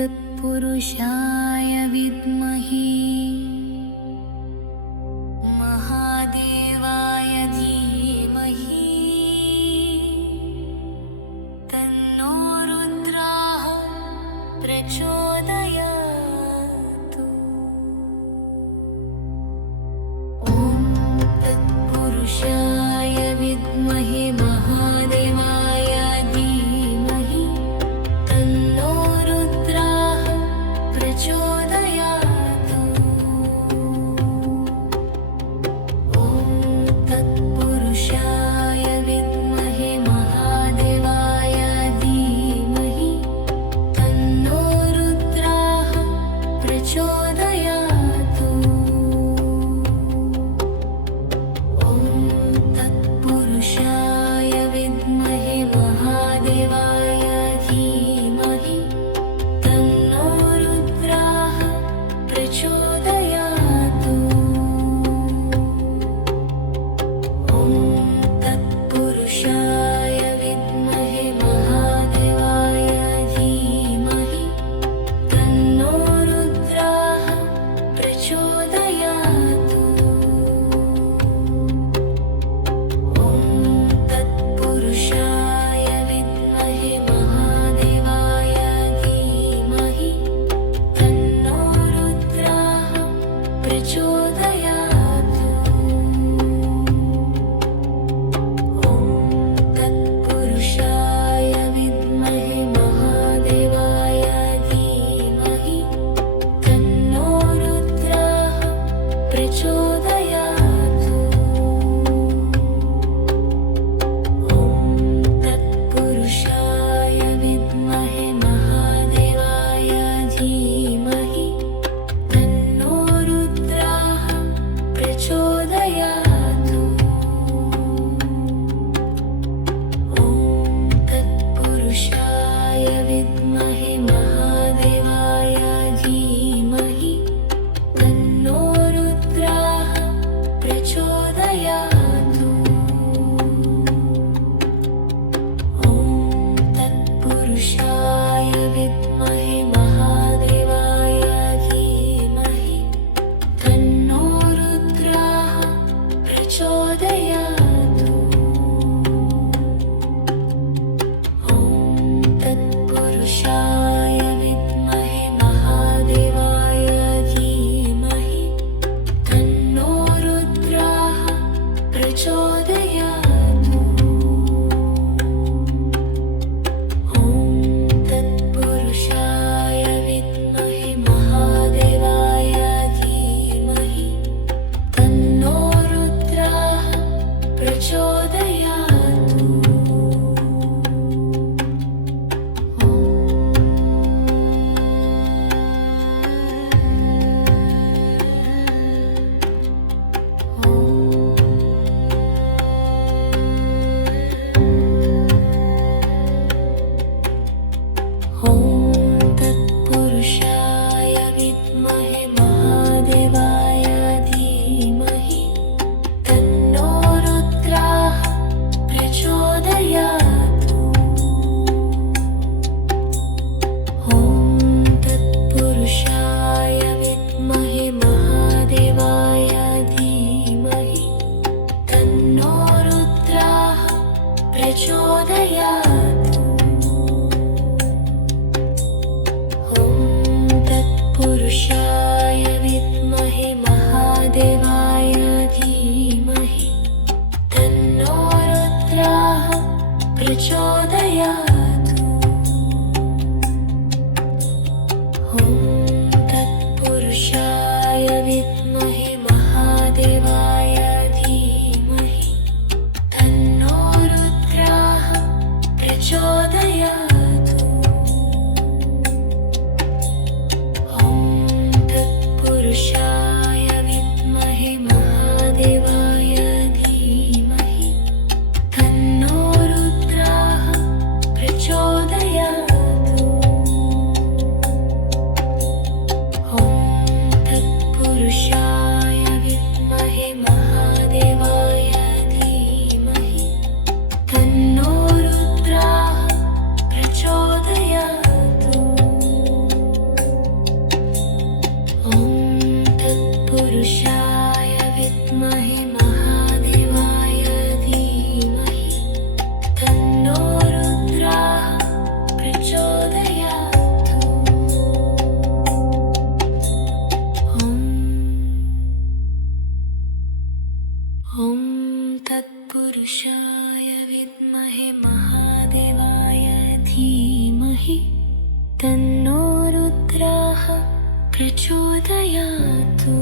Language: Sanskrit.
तत्पुरुषाय विद्महे महादेवाय धीमहि तन्नो रुद्रः प्रचोदयात्। ॐ तत्पुरुषाय विद्महे महादेवाय धीमहि तन्नो रुद्रः प्रचोदयात्। ॐ तत्पुरुषाय विद्महे महादेवाय धीमहि तन्नो रुद्रः प्रचोदयात्। ॐ तत्पुरुषाय विद्महे महादेवाय धीमहि तन्नो रुद्रः प्रचोदयात्। ॐ तत्पुरुषाय विद्महे महादेवाय धीमहि तन्नो रुद्रः प्रचोदयात्। ॐ तत्पुरुषाय विद्महे महादेवाय धीमहि तन्नो रुद्रः प्रचोदयात्। ॐ तत्पुरुषाय विद्महे महादेवाय धीमहि तन्नो रुद्रः प्रचोदयात्। ॐ तत्पुरुषाय विद्महे महादेवाय धीमहि तन्नो रुद्रः प्रचोदयात्। ॐ तत्पुरुषाय विद्महे महादेवाय धीमहि तन्नो रुद्रः प्रचोदयात्। ॐ तत्पुरुषाय विद्महे महादेवाय धीमहि तन्नो रुद्रः प्रचोदयात्। ॐ तत्पुरुषाय विद्महे महादेवाय धीमहि तन्नो रुद्रः प्रचोदयात्। ॐ तत्पुरुषाय विद्महे महादेवाय धीमहि तन्नो रुद्रः प्रचोदयात्। ॐ तत्पुरुषाय विद्महे महादेवाय धीमहि तन्नो रुद्रः प्रचोदयात्। ॐ तत्पुरुषाय विद्महे महादेवाय धीमहि तन्नो रुद्रः प्रचोदयात्। ॐ तत्पुरुषाय विद्महे महादेवाय धीमहि तन्नो रुद्रः प्रचोदयात्। ॐ तत्पुरुषाय विद्महे महादेवाय धीमहि तन्नो रुद्रः प्रचोदयात्। ॐ तत्पुरुषाय विद्महे महादेवाय धीमहि तन्नो रुद्रः प्रचोदयात्। प्रचोदयातु